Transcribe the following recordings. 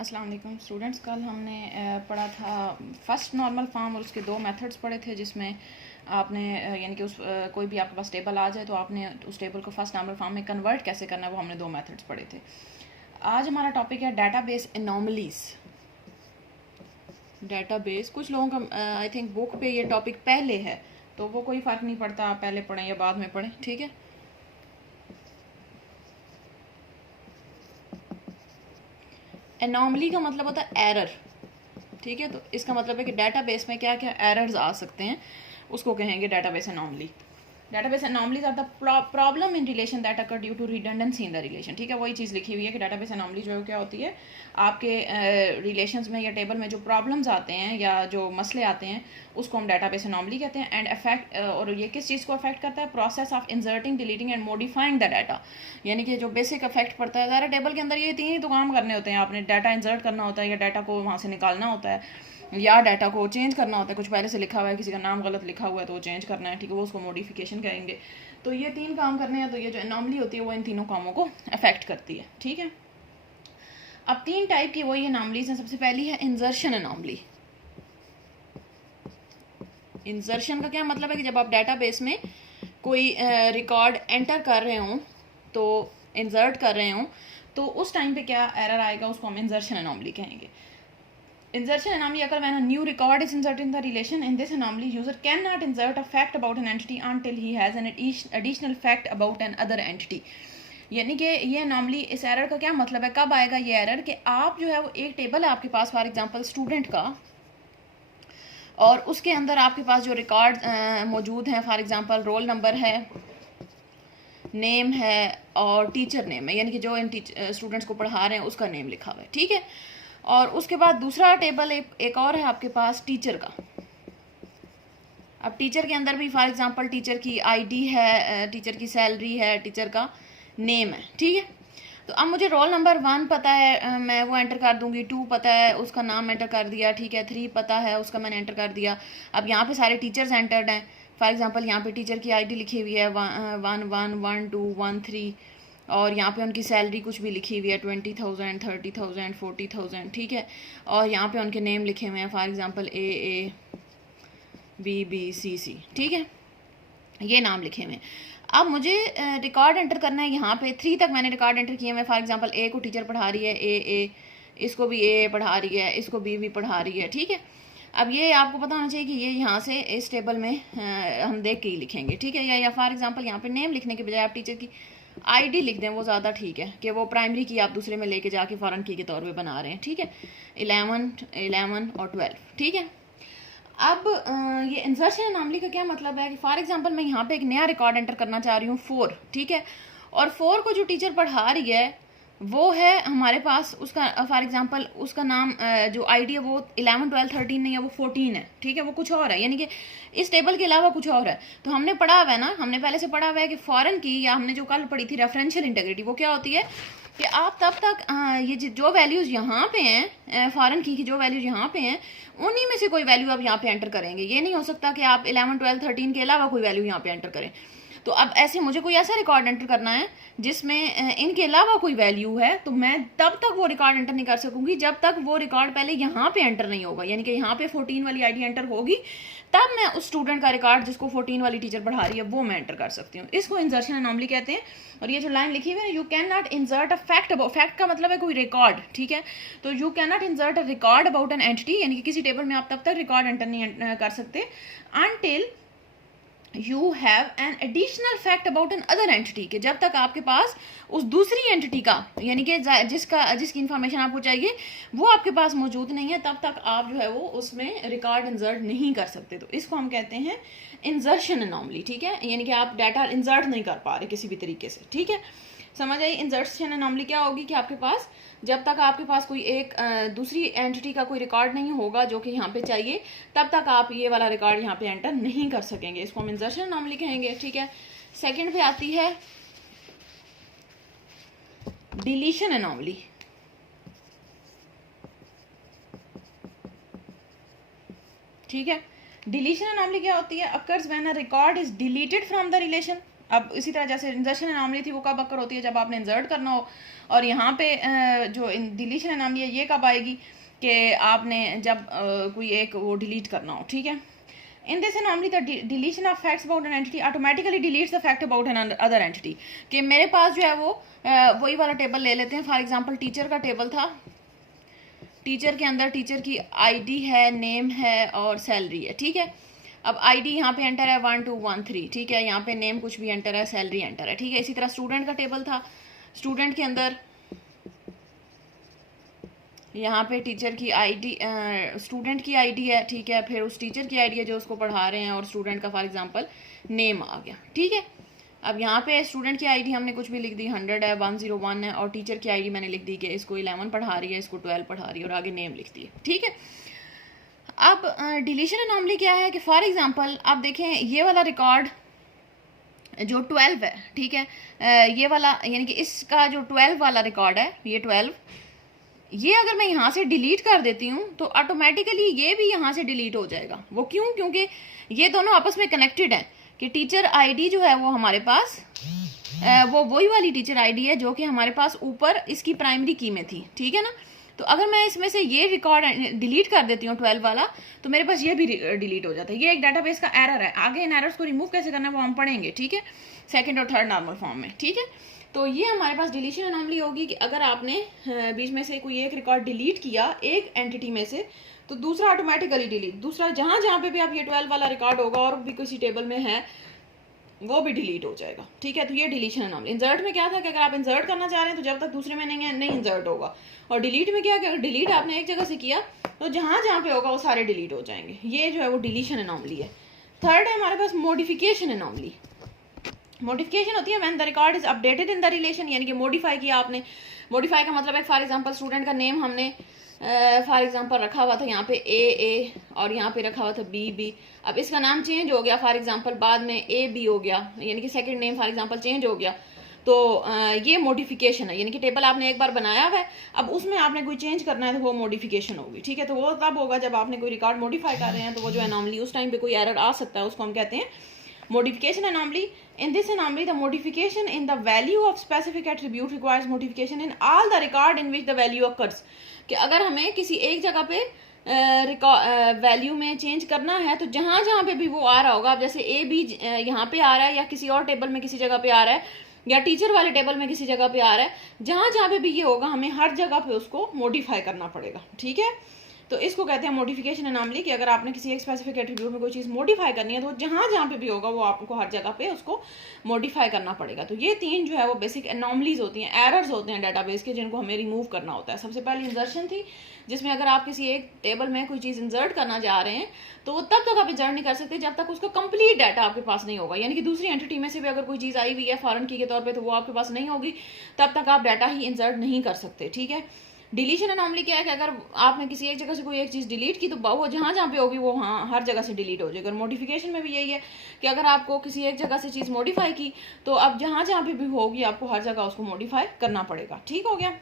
अस्सलाम वालेकुम स्टूडेंट्स। कल हमने पढ़ा था फर्स्ट नॉर्मल फॉर्म और उसके दो मेथड्स पढ़े थे, जिसमें आपने यानी कि कोई भी आपके पास टेबल आ जाए तो आपने उस टेबल को फर्स्ट नॉर्मल फॉर्म में कन्वर्ट कैसे करना है, वो हमने दो मेथड्स पढ़े थे। आज हमारा टॉपिक है डेटाबेस एनोमलीज। डेटाबेस, कुछ लोगों का आई थिंक बुक पे ये टॉपिक पहले है, तो वो कोई फ़र्क नहीं पड़ता आप पहले पढ़ें या बाद में पढ़ें, ठीक है। एनोमली का मतलब होता है एरर, ठीक है। तो इसका मतलब है कि डेटाबेस में क्या क्या एरर्स आ सकते हैं, उसको कहेंगे database anomaly. Database anomalies are the problem in relation that occur due to redundancy in the relation, ठीक है। वही चीज़ लिखी हुई है कि डेटाबेस एनोमली जो है क्या होती है, आपके रिलेशंस में या टेबल में जो प्रॉब्लम्स आते हैं या जो मसले आते हैं उसको हम डेटाबेस एनोमली कहते हैं। एंड अफेक्ट, और ये किस चीज़ को अफेक्ट करता है, process of inserting, deleting and modifying the data. यानी कि जो बेसिक अफेक्ट पड़ता है, ज़रा टेबल के अंदर ये तीन ही तो काम करने होते हैं। आपने डाटा इंसर्ट करना होता है या डाटा को वहाँ से निकालना होता है, या डाटा को चेंज करना होता है। कुछ पहले से लिखा हुआ है, किसी का नाम गलत लिखा हुआ है तो वो चेंज करना है, ठीक है, वो उसको मॉडिफिकेशन कहेंगे। तो ये तीन काम करने हैं, तो ये जो एनोमली होती है वो इन तीनों कामों को अफेक्ट करती है, ठीक है। अब तीन टाइप की वही एनोमलीज हैं। सबसे पहली है इंसर्शन एनोमली। इंसर्शन का क्या मतलब है कि जब आप डेटाबेस में कोई रिकॉर्ड एंटर कर रहे हो, तो इंसर्ट कर रहे हो, तो उस टाइम पे क्या एरर आएगा, उसको हम इंसर्शन एनोमली कहेंगे। Insertion anomaly occurs when a new record is inserted in the relation. In this anomaly, user cannot insert a fact about an entity until he has an additional fact about an other entity. यानी कि ये anomaly, इस error का क्या मतलब है, कब आएगा ये एरर, कि आप जो है वो एक टेबल है आपके पास फॉर एग्जांपल स्टूडेंट का, और उसके अंदर आपके पास जो रिकॉर्ड मौजूद हैं, फॉर एग्जांपल रोल नंबर है, नेम है और टीचर नेम है, यानी कि जो इन स्टूडेंट्स को पढ़ा रहे हैं उसका नेम लिखा हुआ है, ठीक है। और उसके बाद दूसरा टेबल एक और है आपके पास टीचर का। अब टीचर के अंदर भी फॉर एग्जांपल टीचर की आईडी है, टीचर की सैलरी है, टीचर का नेम है, ठीक है। तो अब मुझे रोल नंबर 1 पता है, मैं वो एंटर कर दूंगी। 2 पता है, उसका नाम एंटर कर दिया, ठीक है। 3 पता है, उसका मैंने एंटर कर दिया। अब यहाँ पे सारे टीचर्स एंटर्ड हैं। फॉर एग्जांपल यहाँ पे टीचर की आईडी लिखी हुई है 1 1 1 2 1 3, और यहाँ पे उनकी सैलरी कुछ भी लिखी हुई है 20,000 30,000 40,000, ठीक है। और यहाँ पे उनके नेम लिखे हुए हैं, for example A B C, ठीक है, ये नाम लिखे हुए हैं। अब मुझे रिकॉर्ड एंटर करना है। यहाँ पे 3 तक मैंने रिकॉर्ड एंटर किए हैं। फॉर एग्जांपल A को टीचर पढ़ा रही है, A, इसको भी A पढ़ा रही है, इसको B पढ़ा रही है, ठीक है। अब ये आपको पता होना चाहिए कि ये यहाँ से इस टेबल में हम देख के ही लिखेंगे, ठीक है। या फॉर एग्जांपल यहाँ पे नेम लिखने के बजाय आप टीचर की आईडी लिख दें, वो ज़्यादा ठीक है, कि वो प्राइमरी की आप दूसरे में लेके जाके फ़ॉरन की के तौर पे बना रहे हैं, ठीक है। 11 और 12, ठीक है। अब ये इंसर्शन एनोमली का क्या मतलब है कि फॉर एग्जांपल मैं यहाँ पे एक नया रिकॉर्ड एंटर करना चाह रही हूँ 4, ठीक है। और 4 को जो टीचर पढ़ा रही है वो है हमारे पास, उसका फॉर एग्जांपल उसका नाम जो आईडी है वो 11 12 13 नहीं है, वो 14 है, ठीक है, वो कुछ और है, यानी कि इस टेबल के अलावा कुछ और है। तो हमने पढ़ा हुआ है ना, हमने पहले से पढ़ा हुआ है कि फॉरेन की, या हमने जो कल पढ़ी थी रेफरेंशियल इंटीग्रिटी, वो क्या होती है कि आप तब तक ये जो वैल्यूज़ यहाँ पे हैं, फॉरेन की जो वैल्यूज़ यहाँ पे हैं, उन्हीं में से कोई वैल्यू आप यहाँ पे एंटर करेंगे। ये नहीं हो सकता कि आप 11 12 13 के अलावा कोई वैल्यू यहाँ पे एंटर करें। तो अब ऐसे मुझे कोई ऐसा रिकॉर्ड एंटर करना है जिसमें इनके अलावा कोई वैल्यू है, तो मैं तब तक वो रिकॉर्ड एंटर नहीं कर सकूंगी जब तक वो रिकॉर्ड पहले यहाँ पे एंटर नहीं होगा। यानी कि यहाँ पे 14 वाली आईडी एंटर होगी, तब मैं उस स्टूडेंट का रिकॉर्ड जिसको 14 वाली टीचर पढ़ा रही है वो मैं एंटर कर सकती हूँ। इसको इंसर्शन एनोमली कहते हैं। और ये जो लाइन लिखी हुई है, you can not insert a fact about, fact का मतलब है कोई रिकॉर्ड, ठीक है। तो you can not insert a record about an entity, यानी कि किसी टेबल में आप तब तक रिकॉर्ड एंटर नहीं कर सकते until you have an additional fact about an other entity, के जब तक आपके पास उस दूसरी एंटिटी का, यानी कि जिसकी इंफॉर्मेशन आपको चाहिए वो आपके पास मौजूद नहीं है, तब तक आप जो है वो उसमें रिकॉर्ड इंसर्ट नहीं कर सकते। तो इसको हम कहते हैं इंसर्शन एनोमली, ठीक है। यानी कि आप डाटा इंसर्ट नहीं कर पा रहे किसी भी तरीके से, ठीक है। समझ आई। इंसर्शन एनोमली क्या होगी कि आपके पास जब तक आपके पास कोई एक दूसरी एंटिटी का कोई रिकॉर्ड नहीं होगा जो कि यहाँ पे चाहिए, तब तक आप ये वाला रिकॉर्ड यहाँ पे एंटर नहीं कर सकेंगे। इसको हम इंसर्शन एनोमली कहेंगे, ठीक है। सेकंड पे आती है डिलीशन एनोमली। ठीक है, डिलीशन एनोमली क्या होती है, occurs when a record is deleted from the relation. अब इसी तरह जैसे इंसर्शन एनॉमली थी वो कब अकर होती है, जब आपने इंसर्ट करना हो, और यहाँ पे जो डिलीशन एनॉमली है ये कब आएगी कि आपने जब कोई एक वो डिलीट करना हो, ठीक है। In this anomaly the deletion of facts about an entity automatically deletes the fact about an other entity. कि मेरे पास जो है वो वही वाला टेबल ले लेते हैं, फॉर एग्जांपल टीचर का टेबल था, टीचर के अंदर टीचर की आईडी है, नेम है और सैलरी है, ठीक है। अब आईडी यहाँ पे एंटर है 1213, ठीक है, यहाँ पे नेम कुछ भी एंटर है, सैलरी एंटर है, ठीक है। इसी तरह स्टूडेंट का टेबल था, स्टूडेंट के अंदर यहाँ पे टीचर की आईडी, स्टूडेंट की आईडी है, ठीक है, फिर उस टीचर की आईडी है जो उसको पढ़ा रहे हैं, और स्टूडेंट का फॉर एग्जांपल नेम आ गया, ठीक है। अब यहाँ पे स्टूडेंट की आईडी हमने कुछ भी लिख दी, 100 है, 101 है, और टीचर की आईडी मैंने लिख दी कि इसको 11 पढ़ा रही है, इसको 12 पढ़ा रही है, और आगे नेम लिख दी है, ठीक है। अब डिलीशन एनॉमली क्या है कि फॉर एग्जांपल आप देखें ये वाला रिकॉर्ड जो 12 है, ठीक है, ये वाला यानी कि इसका जो 12 वाला रिकॉर्ड है, ये 12, ये अगर मैं यहाँ से डिलीट कर देती हूँ तो ऑटोमेटिकली ये भी यहाँ से डिलीट हो जाएगा। वो क्यों? क्योंकि ये दोनों आपस में कनेक्टेड हैं कि टीचर आईडी जो है वो हमारे पास वो वही वाली टीचर आईडी है जो कि हमारे पास ऊपर इसकी प्राइमरी की में थी, ठीक है ना। तो अगर मैं इसमें से ये रिकॉर्ड डिलीट कर देती हूँ 12 वाला, तो मेरे पास ये भी डिलीट हो जाता है। ये एक डाटाबेस का एरर है। आगे इन एरर्स को रिमूव कैसे करना है वो हम पढ़ेंगे, ठीक है, सेकंड और थर्ड नॉर्मल फॉर्म में, ठीक है। तो ये हमारे पास डिलीशन एनॉमली होगी कि अगर आपने बीच में से कोई एक रिकॉर्ड डिलीट किया एक एंटिटी में से, तो दूसरा ऑटोमेटिकली डिलीट, दूसरा जहाँ जहाँ पे भी आप ये 12 वाला रिकॉर्ड होगा और भी किसी टेबल में है वो भी डिलीट हो जाएगा, ठीक है। तो ये डिलीशन एनॉमली। इंसर्ट में क्या था कि अगर आप इंसर्ट करना चाह रहे हैं तो जब तक दूसरे में नहीं इंसर्ट होगा, और डिलीट में क्या है कि अगर डिलीट आपने एक जगह से किया तो जहाँ जहाँ पे होगा वो सारे डिलीट हो जाएंगे। ये जो है वो डिलीशन एनॉमली है। थर्ड है हमारे पास मॉडिफिकेशन एनॉमली। मॉडिफिकेशन होती है when the record is updated in the relation, यानी कि मॉडिफाई किया आपने। मॉडिफाई का मतलब है फॉर एग्जांपल स्टूडेंट का नेम हमने फॉर एग्जांपल रखा हुआ था यहाँ पे ए और यहाँ पे रखा हुआ था बी। अब इसका नाम चेंज हो गया, फॉर एग्जांपल बाद में AB हो गया, यानी कि second name for example change हो गया, तो ये मॉडिफिकेशन है। यानी कि टेबल आपने एक बार बनाया हुआ है, अब उसमें आपने कोई चेंज करना है तो वो मॉडिफिकेशन होगी, ठीक है। तो वो तब होगा जब आपने कोई रिकॉर्ड मॉडिफाई कर रहे हैं, तो वो जो एनॉमली उस टाइम पे कोई एरर आ सकता है उसको हम कहते हैं modification anomaly. In this anomaly, the modification in the value of specific attribute requires modification in all the record in which the value occurs. कि अगर हमें किसी एक जगह पे वैल्यू में चेंज करना है तो जहाँ जहाँ पे भी वो आ रहा होगा, अब जैसे AB यहाँ पे आ रहा है या किसी और टेबल में किसी जगह पे आ रहा है या टीचर वाले टेबल में किसी जगह पे आ रहा है, जहाँ जहाँ पे भी ये होगा हमें हर जगह पे उसको मॉडिफाई करना पड़ेगा, ठीक है। तो इसको कहते हैं मॉडिफिकेशन एनॉमली कि अगर आपने किसी एक स्पेसिफिक एट्रीब्यूट में कोई चीज़ मॉडिफाई करनी है तो जहाँ जहाँ पे भी होगा वो आपको हर जगह पे उसको मॉडिफाई करना पड़ेगा। तो ये तीन जो है वो बेसिक एनॉमलीज होती हैं, एरर्स होते हैं डाटाबेस के, जिनको हमें रिमूव करना होता है। सबसे पहले इंसर्शन थी, जिसमें अगर आप किसी एक टेबल में कोई चीज़ इंसर्ट करना चाह रहे हैं तो वो तब तक आप इंसर्ट नहीं कर सकते जब तक उसका कंप्लीट डाटा आपके पास नहीं होगा। यानी कि दूसरी एंटिटी में से भी अगर कोई चीज़ आई हुई है फॉरेन की के तौर पे तो वो आपके पास नहीं होगी, तब तक आप डाटा ही इंसर्ट नहीं कर सकते, ठीक है। डिलीशन एनॉमली क्या है कि अगर आपने किसी एक जगह से कोई एक चीज़ डिलीट की तो वो जहाँ जहाँ पे होगी वो हाँ हर जगह से डिलीट हो जाएगी। और मॉडिफिकेशन में भी यही है कि अगर आपको किसी एक जगह से चीज़ मॉडिफाई की तो अब जहाँ जहाँ पे भी होगी आपको हर जगह उसको मॉडिफाई करना पड़ेगा, ठीक हो गया।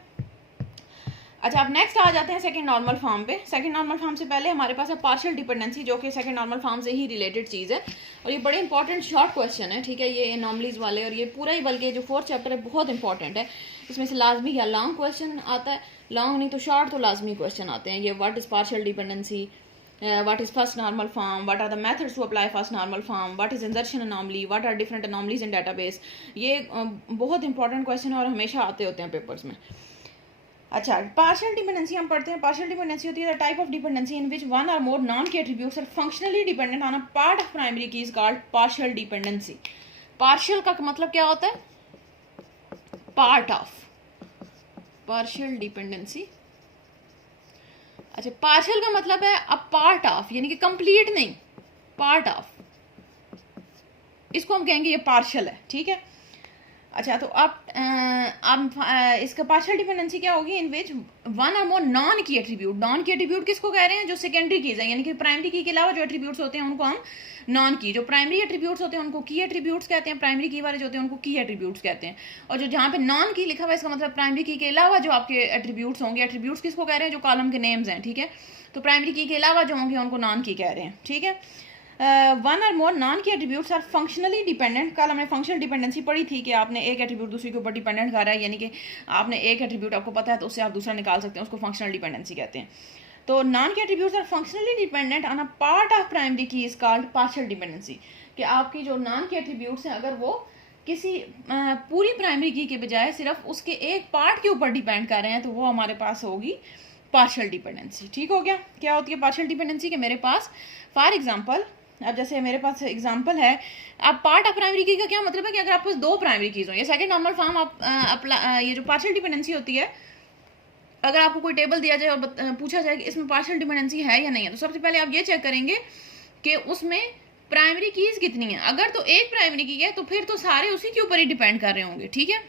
अच्छा, अब नेक्स्ट आ जाते हैं सेकंड नॉर्मल फॉर्म पे। सेकंड नॉर्मल फॉर्म से पहले हमारे पास है पार्शियल डिपेंडेंसी, जो कि सेकंड नॉर्मल फॉर्म से ही रिलेटेड चीज़ है, और ये बड़े इंपॉर्टेंट शॉर्ट क्वेश्चन है, ठीक है। ये एनॉमलीज वाले और ये पूरा ही बल्कि जो 4th चैप्टर है बहुत इंपॉर्टेंट है। इसमें से लाजमी या लॉन्ग क्वेश्चन आता है, लॉन्ग नहीं तो शॉर्ट तो लाजमी क्वेश्चन आते हैं। ये what is partial dependency, what is first normal form, what are the methods to apply first normal form, what is insertion anomaly, what are different anomalies in database। ये बहुत important question है और हमेशा आते होते हैं पेपर्स में। अच्छा, पार्शियल डिपेंडेंसी हम पढ़ते हैं। पार्शियल डिपेंडेंसी होती है the type of dependency in which one or more non key attributes are functionally dependent on a part of primary key is called partial dependency. Partial का मतलब क्या होता है? Part of. पार्शियल डिपेंडेंसी, अच्छा, partial का मतलब है अ part of, यानी कि कंप्लीट नहीं, पार्ट ऑफ, इसको हम कहेंगे ये पार्शियल है, ठीक है। अच्छा, तो अब इसका पार्शियल डिपेंडेंसी क्या होगी? इन which one or more non की एट्रीब्यूट। नॉन की एट्रीब्यूट किसको कह रहे हैं? जो सेकेंडरी कीज है, यानी कि प्राइमरी की के अलावा जो एट्रीब्यूट्स होते हैं उनको हम नॉन की। जो प्राइमरी एट्रीब्यूट्स होते हैं उनको की एट्रीब्यूट्स कहते हैं, प्राइमरी की वाले जो होते हैं उनको की एट्रीब्यूट्स कहते हैं। और जो जहाँ पे नॉन की लिखा हुआ है इसका मतलब प्राइमरी की के अलावा जो आपके एट्रीब्यूट्स होंगे, एट्रीब्यूट्स किसको कह रहे हैं? जो कॉलम के नेम्स हैं, ठीक है। तो प्राइमरी की के अलावा जो होंगे उनको नॉन की कह रहे हैं, ठीक है। One or more non key attributes are functionally dependent. कल हमने फंक्शनल डिपेंडेंसी पढ़ी थी कि आपने एक एट्रीब्यूट दूसरे के ऊपर डिपेंडेंट कर रहा है, यानी कि आपने एक एट्रीब्यूट आपको पता है तो उससे आप दूसरा निकाल सकते हैं, उसको फंक्शनल डिपेंडेंसी कहते हैं। तो non key attributes are functionally dependent on a part of primary key is called partial dependency. कि आपकी जो नॉन के एट्रीब्यूट्स हैं अगर वो किसी पूरी प्राइमरी की के बजाय सिर्फ उसके एक पार्ट के ऊपर डिपेंड कर रहे हैं तो वो हमारे पास होगी पार्शियल डिपेंडेंसी। ठीक हो गया? क्या होती है पार्शियल डिपेंडेंसी? कि मेरे पास फॉर एग्जांपल, अब जैसे मेरे पास एग्जांपल है, अब पार्ट ऑफ प्राइमरी की का क्या मतलब है कि अगर आपके पास दो प्राइमरी कीज हो, ये सेकंड नॉर्मल फॉर्म आप ये जो पार्शियल डिपेंडेंसी होती है, अगर आपको कोई टेबल दिया जाए और पूछा जाए कि इसमें पार्शियल डिपेंडेंसी है या नहीं है, तो सबसे पहले आप ये चेक करेंगे कि उसमें प्राइमरी कीज कितनी है। अगर तो एक प्राइमरी की है तो फिर तो सारे उसी के ऊपर ही डिपेंड कर रहे होंगे, ठीक है।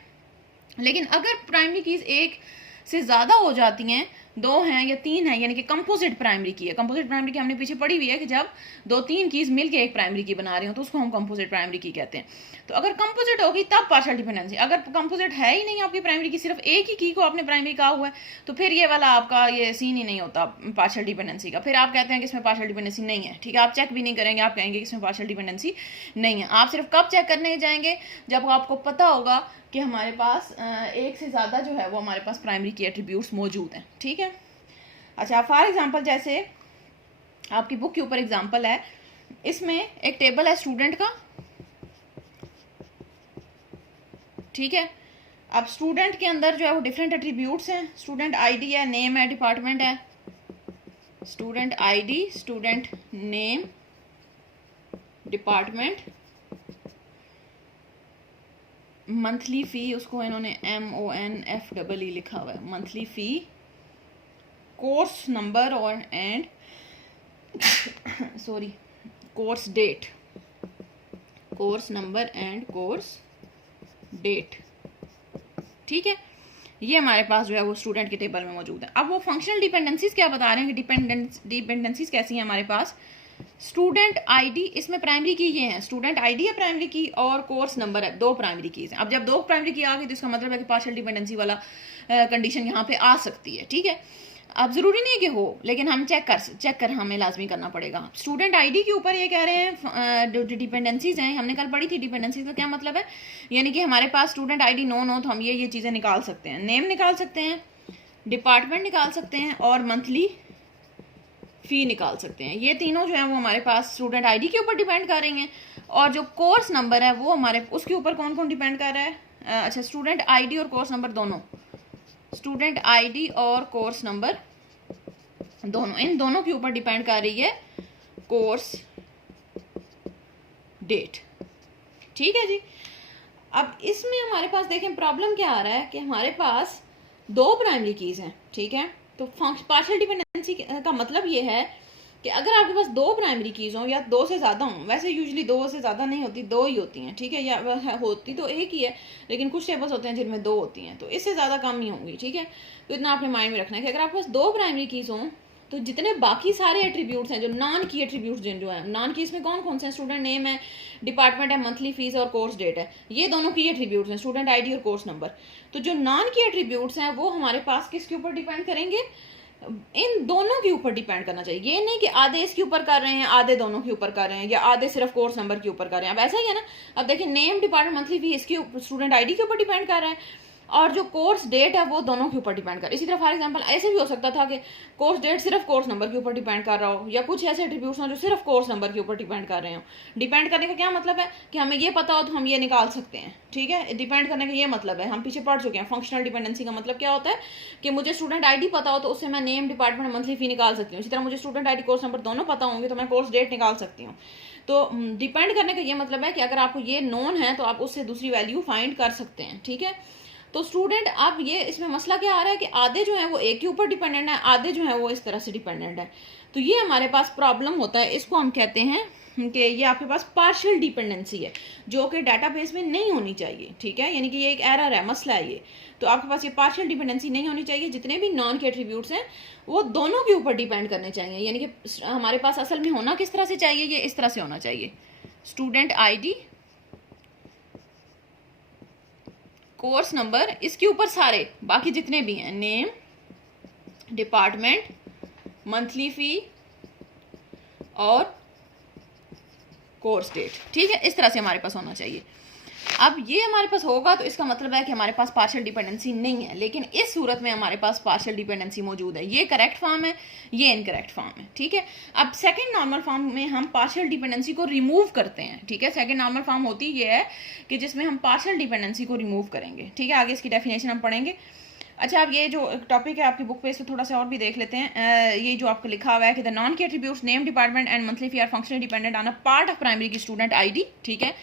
लेकिन अगर प्राइमरी कीज एक से ज़्यादा हो जाती हैं, दो हैं या तीन हैं, यानी कि कंपोजिट प्राइमरी की है। कंपोजिट प्राइमरी की हमने पीछे पढ़ी हुई है कि जब दो तीन कीज मिलके एक प्राइमरी की बना रहे हो तो उसको हम कंपोजिट प्राइमरी की कहते हैं। तो अगर कंपोजिट होगी तब पार्शियल डिपेंडेंसी। अगर कंपोजिट है ही नहीं आपकी प्राइमरी की, सिर्फ एक ही की को आपने प्राइमरी कहा हुआ है, तो फिर ये वाला आपका ये सीन ही नहीं होता पार्शियल डिपेंडेंसी का। फिर आप कहते हैं कि इसमें पार्शियल डिपेंडेंसी नहीं है, ठीक है। आप चेक भी नहीं करेंगे, आप कहेंगे कि इसमें पार्शियल डिपेंडेंसी नहीं है। आप सिर्फ कब चेक करने जाएंगे? जब आपको पता होगा कि हमारे पास एक से ज़्यादा जो है वो हमारे पास प्राइमरी की एट्रीब्यूट्स मौजूद हैं, ठीक है। अच्छा, फॉर एग्जांपल जैसे आपकी बुक के ऊपर एग्जांपल है, इसमें एक टेबल है स्टूडेंट का, ठीक है। अब स्टूडेंट के अंदर जो है वो डिफरेंट एट्रीब्यूट्स हैं। स्टूडेंट आईडी है, नेम है, डिपार्टमेंट है। Student ID, student name, department, monthly fee, उसको इन्होंने MONFEE लिखा हुआ है, मंथली फ़ी, कोर्स नंबर और and sorry course date, course number and course date, ठीक है। ये हमारे पास जो है वो स्टूडेंट के टेबल में मौजूद है। अब वो फंक्शनल डिपेंडेंसीज क्या बता रहे हैं कि डिपेंडेंसीज कैसी हैं हमारे पास। स्टूडेंट आईडी, इसमें प्राइमरी की ये है, स्टूडेंट आईडी है प्राइमरी की और कोर्स नंबर है, दो प्राइमरी कीज हैं। अब जब दो प्राइमरी की आ गई तो इसका मतलब है कि पार्शियल डिपेंडेंसी वाला कंडीशन यहाँ पे आ सकती है, ठीक है। अब जरूरी नहीं है कि हो, लेकिन हम चेक कर हमें लाजमी करना पड़ेगा। स्टूडेंट आईडी के ऊपर ये कह रहे हैं जो डिपेंडेंसीज हैं, हमने कल पढ़ी थी डिपेंडेंसीज का क्या मतलब है, यानी कि हमारे पास स्टूडेंट आईडी नोन हो तो हम ये चीज़ें निकाल सकते हैं। नेम निकाल सकते हैं, डिपार्टमेंट निकाल सकते हैं और मंथली फ़ी निकाल सकते हैं। ये तीनों जो है वो हमारे पास स्टूडेंट आईडी के ऊपर डिपेंड कर रही हैं। और जो कोर्स नंबर है वो हमारे उसके ऊपर कौन कौन डिपेंड कर रहा है? अच्छा, स्टूडेंट आईडी और कोर्स नंबर दोनों, स्टूडेंट आईडी और कोर्स नंबर दोनों, इन दोनों के ऊपर डिपेंड कर रही है कोर्स डेट, ठीक है जी। अब इसमें हमारे पास देखें प्रॉब्लम क्या आ रहा है कि हमारे पास दो प्राइमरी कीज हैं, ठीक है। तो पार्शियल डिपेंडेंसी का मतलब ये है कि अगर आपके पास दो प्राइमरी कीज हों या दो से ज़्यादा हों, वैसे यूजुअली दो से ज़्यादा नहीं होती, दो ही होती हैं, ठीक है, या होती तो एक ही है, लेकिन कुछ टेबल्स होते हैं जिनमें दो होती हैं, तो इससे ज़्यादा कम ही होंगी, ठीक है। तो इतना आपने माइंड में रखना है कि अगर आपके पास दो प्राइमरी कीज हों तो जितने बाकी सारे एट्रीब्यूट्स हैं, जो नॉन की एट्रीब्यूट्स जो है, नॉन की इसमें कौन कौन से हैं? स्टूडेंट नेम है, डिपार्टमेंट है, मंथली फीस और कोर्स डेट है, ये दोनों की एट्रीब्यूट्स हैं, स्टूडेंट आईडी और कोर्स नंबर। तो जो नॉन की एट्रीब्यूट्स हैं वो हमारे पास किसके ऊपर डिपेंड करेंगे? इन दोनों के ऊपर डिपेंड करना चाहिए। ये नहीं कि आधे इसके ऊपर कर रहे हैं, आधे दोनों के ऊपर कर रहे हैं, या आधे सिर्फ कोर्स नंबर के ऊपर कर रहे हैं। अब ऐसा ही है ना, अब देखिए नेम, डिपार्टमेंट, मंथली फी इसके ऊपर स्टूडेंट आईडी के ऊपर डिपेंड कर रहा है और जो कोर्स डेट है वो दोनों के ऊपर डिपेंड कर। इसी तरह फॉर एग्जांपल ऐसे भी हो सकता था कि कोर्स डेट सिर्फ कोर्स नंबर के ऊपर डिपेंड कर रहा हो, या कुछ ऐसे एट्रीब्यूट्स हैं जो सिर्फ कोर्स नंबर के ऊपर डिपेंड कर रहे हो। डिपेंड करने का क्या मतलब है कि हमें ये पता हो तो हम ये निकाल सकते हैं, ठीक है। डिपेंड करने का ये मतलब है, हम पीछे पढ़ चुके हैं। फंक्शनल डिपेंडेंसी का मतलब क्या होता है कि मुझे स्टूडेंट आईडी पता हो तो उससे मैं नेम, डिपार्टमेंट, मंथली फी निकाल सकती हूँ। इसी तरह मुझे स्टूडेंट आईडी, कोर्स नंबर दोनों पता होंगे तो मैं कोर्स डेट निकाल सकती हूँ। तो डिपेंड करने का ये मतलब है कि अगर आपको ये नोन है तो आप उससे दूसरी वैल्यू फाइंड कर सकते हैं, ठीक है। तो स्टूडेंट, अब ये इसमें मसला क्या आ रहा है कि आधे जो है वो एक के ऊपर डिपेंडेंट है, आधे जो है वो इस तरह से डिपेंडेंट है। तो ये हमारे पास प्रॉब्लम होता है, इसको हम कहते हैं कि ये आपके पास पार्शियल डिपेंडेंसी है जो कि डाटाबेस में नहीं होनी चाहिए, ठीक है। यानी कि ये एक एरर है, मसला है ये। तो आपके पास ये पार्शियल डिपेंडेंसी नहीं होनी चाहिए। जितने भी नॉन के एट्रीब्यूट्स हैं वो दोनों के ऊपर डिपेंड करने चाहिए। यानी कि हमारे पास असल में होना किस तरह से चाहिए, ये इस तरह से होना चाहिए, स्टूडेंट आईडी, कोर्स नंबर, इसके ऊपर सारे बाकी जितने भी हैं, नेम, डिपार्टमेंट, मंथली फी और कोर्स डेट, ठीक है, इस तरह से हमारे पास होना चाहिए। अब ये हमारे पास होगा तो इसका मतलब है कि हमारे पास पार्शियल डिपेंडेंसी नहीं है, लेकिन इस सूरत में हमारे पास पार्शियल डिपेंडेंसी मौजूद है। ये करेक्ट फॉर्म है, ये इनकरेक्ट फॉर्म है, ठीक है। अब सेकंड नॉर्मल फॉर्म में हम पार्शियल डिपेंडेंसी को रिमूव करते हैं, ठीक है। सेकंड नॉर्मल फॉर्म होती ये है कि जिसमें हम पार्शियल डिपेंडेंसी को रिमूव करेंगे, ठीक है। आगे इसकी डेफिनेशन हम पढ़ेंगे। अच्छा, अब ये जो टॉपिक है आपकी बुक पे, इसको थोड़ा सा और भी देख लेते हैं। ये जो आपको लिखा हुआ है कि the non key attributes name, department and monthly fee are functionally dependent on a part of primary key student ID, ठीक है।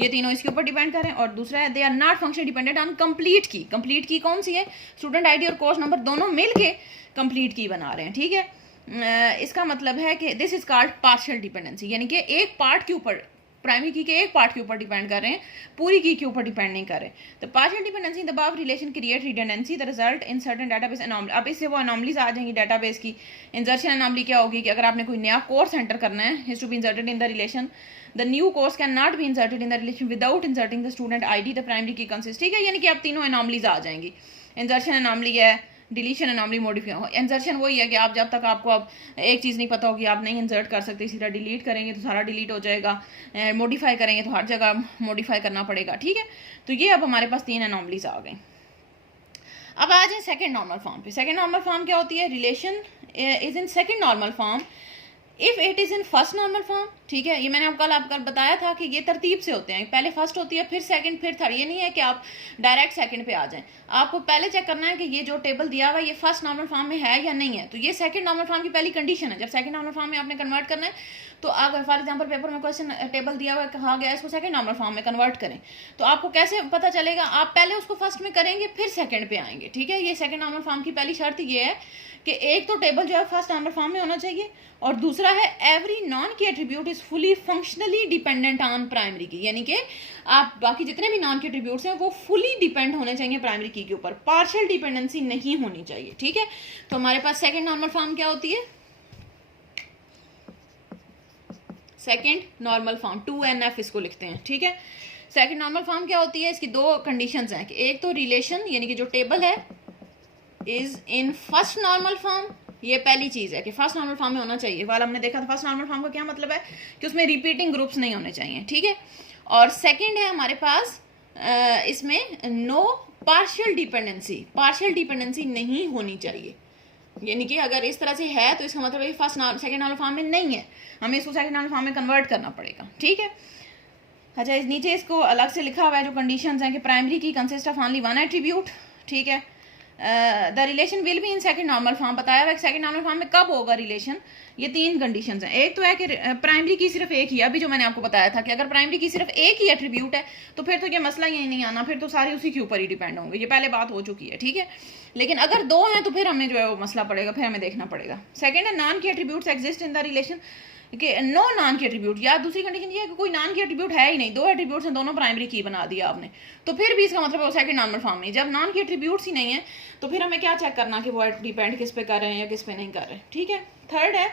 ये तीनों इसके ऊपर डिपेंड करें। और दूसरा है they are not functionally dependent on complete key. Complete key कौन सी है? स्टूडेंट आईडी और कोर्स नंबर दोनों मिल के कंप्लीट की बना रहे हैं, ठीक है। इसका मतलब है कि this is called partial dependency, यानी कि एक पार्ट के ऊपर, प्राइमरी की के एक पार्ट के ऊपर डिपेंड कर रहे हैं, पूरी की के ऊपर डिपेंड नहीं कर रहे। तो partial dependency in the above relation create redundancy the result in certain database anomaly. अब इससे वो एनॉमलीज आ जाएंगी डेटाबेस की। इंसर्शन एनॉमली क्या होगी कि अगर आपने कोई नया कोर्स एंटर करना है, has to be inserted in the relation, the new course can not be inserted in the relation without inserting the student ID the primary key consist, ठीक है। यानी कि अब तीनों एनॉमलीज आ जाएंगी। इंसर्शन एनॉमली है, डिलीशन एनॉमली, मॉडिफिकेशन। इंसर्शन वही है कि आप जब तक आपको अब एक चीज़ नहीं पता होगी आप नहीं इंसर्ट कर सकते, सीधा डिलीट करेंगे तो सारा डिलीट हो जाएगा, मॉडिफाई करेंगे तो हर जगह मॉडिफाई करना पड़ेगा, ठीक है। तो ये अब हमारे पास 3 एनॉमलीज आ गई। अब आ जाए सेकंड नॉर्मल फॉर्म पे। सेकंड नॉर्मल फॉर्म क्या होती है? Relation is in second normal form if it is in first normal form, ठीक है। ये मैंने आपको बताया था कि ये तरतीब से होते हैं, पहले फर्स्ट होती है, फिर सेकंड, फिर थर्ड। ये नहीं है कि आप डायरेक्ट सेकंड पे आ जाएं। आपको पहले चेक करना है कि ये जो टेबल दिया हुआ है ये फर्स्ट नॉर्मल फॉर्म में है या नहीं है। तो ये सेकंड नॉर्मल फॉर्म की पहली कंडीशन है। जब सेकंड नॉर्मल फॉर्म में आपने कन्वर्ट करना है तो अगर फॉर एग्जाम्पल पेपर में क्वेश्चन टेबल दिया हुआ है, कहा गया इसको सेकंड नॉर्मल फॉर्म में कन्वर्ट करें, तो आपको कैसे पता चलेगा? आप पहले उसको फर्स्ट में करेंगे फिर सेकंड पे आएंगे, ठीक है। ये सेकंड नॉर्मल फॉर्म की पहली शर्त ये है कि एक तो टेबल जो है फर्स्ट नॉर्मल फॉर्म में होना चाहिए, और दूसरा है एवरी नॉन की attribute is fully functionally dependent on primary की, यानी कि आप बाकी जितने भी नॉन की एट्रीब्यूट्स हैं वो फुली डिपेंड होने चाहिए प्राइमरी की के ऊपर, पार्शियल डिपेंडेंसी नहीं होनी चाहिए, ठीक है। तो हमारे पास सेकंड नॉर्मल फॉर्म क्या होती है? सेकंड नॉर्मल फॉर्म 2NF इसको लिखते हैं, ठीक है। सेकंड नॉर्मल फॉर्म क्या होती है? इसकी 2 कंडीशंस हैं कि एक तो रिलेशन यानी कि जो टेबल है is in first normal form, ये पहली चीज है कि फर्स्ट नॉर्मल फॉर्म में होना चाहिए। वाला हमने देखा था फर्स्ट नॉर्मल फॉर्म का क्या मतलब है कि उसमें रिपीटिंग ग्रुप्स नहीं होने चाहिए, ठीक है। और सेकंड है हमारे पास इसमें no partial dependency, partial dependency नहीं होनी चाहिए। यानी कि अगर इस तरह से है तो इसका मतलब है फर्स्ट सेकंड नॉर्मल फॉर्म में नहीं है, हमें इसको सेकंड नॉर्मल फॉर्म में कन्वर्ट करना पड़ेगा, ठीक है। अच्छा, इस नीचे इसको अलग से लिखा हुआ है जो कंडीशंस हैं कि primary key consist of only 1 attribute, ठीक है। The relation will be in second normal form, बताया हुआ है सेकंड नॉर्मल फॉर्म में कब होगा रिलेशन। ये 3 कंडीशंस हैं। एक तो है कि प्राइमरी की सिर्फ एक ही, अभी जो मैंने आपको बताया था कि अगर प्राइमरी की सिर्फ एक ही एट्रीब्यूट है तो फिर तो ये मसला ही नहीं आना, फिर तो सारे उसी के ऊपर ही डिपेंड होंगे, ये पहले बात हो चुकी है, ठीक है। लेकिन अगर 2 हैं तो फिर हमें जो है वो मसला पड़ेगा, फिर हमें देखना पड़ेगा। सेकंड है non key attributes exist in the relation, कि नो नॉन की एट्रीब्यूट, या दूसरी कंडीशन ये है कि कोई नॉन की एट्रीब्यूट है ही नहीं, 2 एट्रीब्यूट्स हैं, दोनों प्राइमरी की बना दिया आपने, तो फिर भी इसका मतलब है वो सेकंड नॉर्मल फॉर्म में। जब नॉन की एट्रीब्यूट्स ही नहीं है तो फिर हमें क्या चेक करना कि वो डिपेंड किस पे कर रहे हैं या किस पे नहीं कर रहे हैं, ठीक है। थर्ड है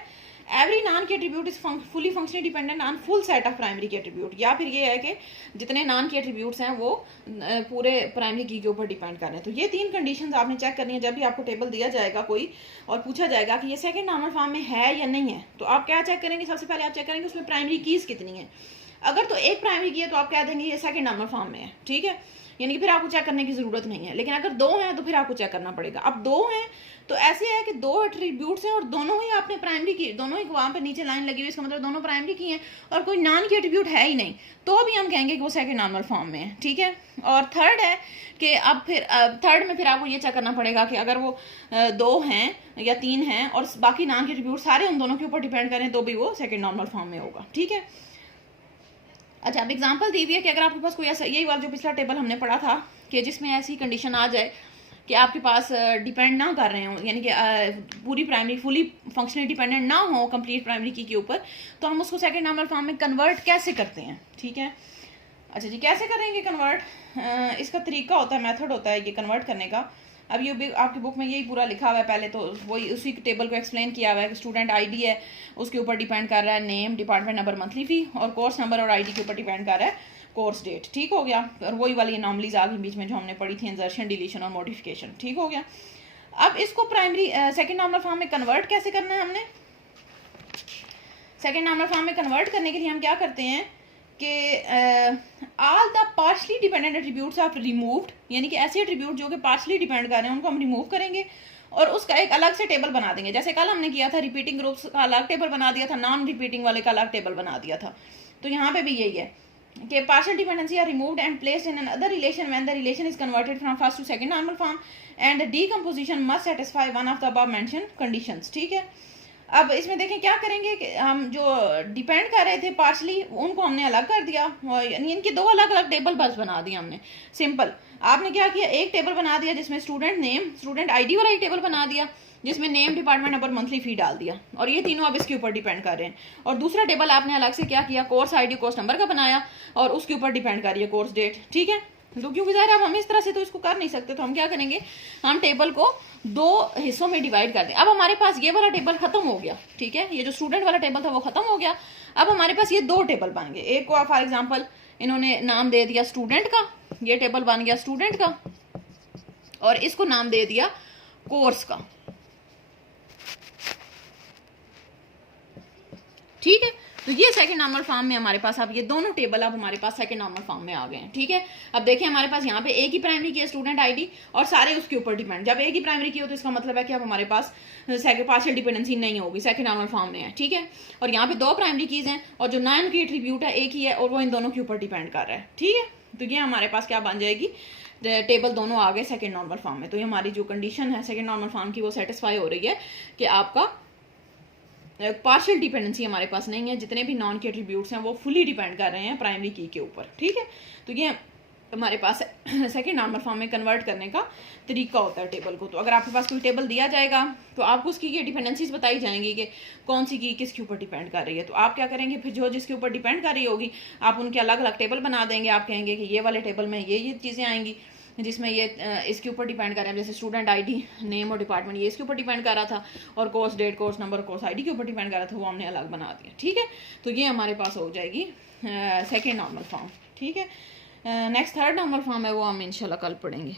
एवरी नॉन की attribute is fully functionally dependent on full set of primary की एट्रीब्यूट, या फिर ये है कि जितने नॉन की एट्रीब्यूट्स हैं वो पूरे प्राइमरी की के ऊपर डिपेंड कर रहे हैं। तो ये 3 कंडीशंस आपने चेक करनी है जब भी आपको टेबल दिया जाएगा कोई और पूछा जाएगा कि ये सेकंड नॉर्मल फॉर्म में है या नहीं है, तो आप क्या चेक करेंगे? सबसे पहले आप चेक करेंगे उसमें प्राइमरी कीज कितनी है। अगर तो एक प्राइमरी की है तो आप कह देंगे ये सेकंड नॉर्मल फॉर्म में है, ठीक है, यानी कि फिर आपको चेक करने की जरूरत नहीं है। लेकिन अगर 2 हैं तो फिर आपको चेक करना पड़ेगा। अब 2 हैं तो ऐसे है कि 2 एट्रीब्यूट्स हैं और दोनों ही आपने प्राइमरी की, दोनों ही वहाँ पे नीचे लाइन लगी हुई, इसका मतलब दोनों प्राइमरी की हैं और कोई नॉन की एट्रीब्यूट है ही नहीं, तो भी हम कहेंगे कि वो सेकंड नॉर्मल फॉर्म में है, ठीक है। और थर्ड है कि अब फिर थर्ड में फिर आपको ये चेक करना पड़ेगा कि अगर वो 2 हैं या 3 हैं और बाकी नॉन के एट्रीब्यूट सारे उन दोनों के ऊपर डिपेंड करें तो भी वो सेकंड नॉर्मल फॉर्म में होगा, ठीक है। अच्छा, अब एग्जांपल दी हुई है कि अगर आपके पास कोई ऐसा, यही वाला जो पिछला टेबल हमने पढ़ा था कि जिसमें ऐसी कंडीशन आ जाए कि आपके पास डिपेंड ना कर रहे हो, यानी कि पूरी प्राइमरी फुली फंक्शनली डिपेंडेंट ना हो कंप्लीट प्राइमरी की के ऊपर, तो हम उसको सेकंड नॉर्मल फॉर्म में कन्वर्ट कैसे करते हैं, ठीक है। अच्छा जी, कैसे करेंगे कन्वर्ट? इसका तरीका होता है, मेथड होता है ये कन्वर्ट करने का। अब ये भी आपकी बुक में यही पूरा लिखा हुआ है, पहले तो वही उसी टेबल को एक्सप्लेन किया हुआ है कि स्टूडेंट आईडी है उसके ऊपर डिपेंड कर रहा है name, department number, monthly fee, और कोर्स नंबर और आईडी के ऊपर डिपेंड कर रहा है कोर्स डेट, ठीक हो गया। और वही वाली एनॉमलीज आ गई बीच में जो हमने पढ़ी थी, इंसर्शन, डिलीशन और मॉडिफिकेशन, ठीक हो गया। अब इसको प्राइमरी सेकंड नॉर्मल फॉर्म में कन्वर्ट कैसे करना है हमने? सेकेंड नॉर्मल फॉर्म में कन्वर्ट करने के लिए हम क्या करते हैं कि all the partially dependent attributes are removed, यानी कि ऐसे एट्रीब्यूट जो कि पार्शली डिपेंड कर रहे हैं उनको हम रिमूव करेंगे और उसका एक अलग से टेबल बना देंगे। जैसे कल हमने किया था, रिपीटिंग ग्रुप्स का अलग टेबल बना दिया था, नॉन रिपीटिंग वाले का अलग टेबल बना दिया था। तो यहाँ पे भी यही है कि partial dependency are removed and placed in another relation when the relation is converted from first to second normal form and the decomposition must satisfy one of the above mentioned conditions. ठीक है, अब इसमें देखें क्या करेंगे कि हम जो डिपेंड कर रहे थे पार्शली उनको हमने अलग कर दिया, यानी इनके दो अलग अलग टेबल बस बना दिया हमने। सिंपल, आपने क्या किया, एक टेबल बना दिया जिसमें स्टूडेंट नेम स्टूडेंट आईडी वाला एक टेबल बना दिया जिसमें name department number monthly fee डाल दिया, और ये तीनों अब इसके ऊपर डिपेंड कर रहे हैं। और दूसरा टेबल आपने अलग से क्या किया, कोर्स आईडी कोर्स नंबर का बनाया और उसके ऊपर डिपेंड कर रही है कोर्स डेट। ठीक है, तो क्योंकि ज़ाहिर अब हम इस तरह से तो इसको कर नहीं सकते, तो हम क्या करेंगे, हम टेबल को दो हिस्सों में डिवाइड कर दें। अब हमारे पास ये वाला टेबल खत्म हो गया। ठीक है, ये जो स्टूडेंट वाला टेबल था वो खत्म हो गया। अब हमारे पास ये दो टेबल बन गए। एक को फॉर एग्जांपल इन्होंने नाम दे दिया स्टूडेंट का, ये टेबल बन गया स्टूडेंट का, और इसको नाम दे दिया कोर्स का। ठीक है, तो ये सेकंड नॉर्मल फॉर्म में हमारे पास अब ये दोनों टेबल अब हमारे पास सेकंड नॉर्मल फॉर्म में आ गए हैं। ठीक है, अब देखिए हमारे पास यहाँ पे एक ही प्राइमरी की है स्टूडेंट आईडी और सारे उसके ऊपर डिपेंड। जब एक ही प्राइमरी की हो तो इसका मतलब है कि अब हमारे पास पार्शियल डिपेंडेंसी नहीं होगी, सेकंड नॉर्मल फॉर्म में है। ठीक है, और यहाँ पे दो प्राइमरी कीज हैं और जो नॉन की एट्रीब्यूट है एक ही है और वो इन दोनों के ऊपर डिपेंड कर रहा है। ठीक है, तो ये हमारे पास क्या बन जाएगी, टेबल दोनों आ गए सेकेंड नॉर्मल फॉर्म में। तो ये हमारी जो कंडीशन है सेकेंड नॉर्मल फॉर्म की वो सेटिस्फाई हो रही है कि आपका पार्शियल डिपेंडेंसी हमारे पास नहीं है, जितने भी नॉन के एट्रीब्यूट्स हैं वो फुली डिपेंड कर रहे हैं प्राइमरी की के ऊपर। ठीक है, तो ये हमारे पास सेकंड नॉर्मल फॉर्म में कन्वर्ट करने का तरीका होता है टेबल को। तो अगर आपके पास कोई टेबल दिया जाएगा तो आपको उसकी ये डिपेंडेंसीज बताई जाएंगी कि कौन सी की किसके ऊपर डिपेंड कर रही है। तो आप क्या करेंगे, फिर जो जिसके ऊपर डिपेंड कर रही होगी आप उनके अलग अलग टेबल बना देंगे। आप कहेंगे कि ये वाले टेबल में ये चीज़ें आएंगी जिसमें ये इसके ऊपर डिपेंड कर रहे हैं, जैसे स्टूडेंट आईडी नेम और डिपार्टमेंट ये इसके ऊपर डिपेंड कर रहा था, और course date course number course ID के ऊपर डिपेंड कर रहा था, वो हमने अलग बना दिया। ठीक है, तो ये हमारे पास हो जाएगी सेकेंड नॉर्मल फॉर्म। ठीक है, नेक्स्ट थर्ड नॉर्मल फॉर्म है वो हम इंशाल्लाह कल पढ़ेंगे।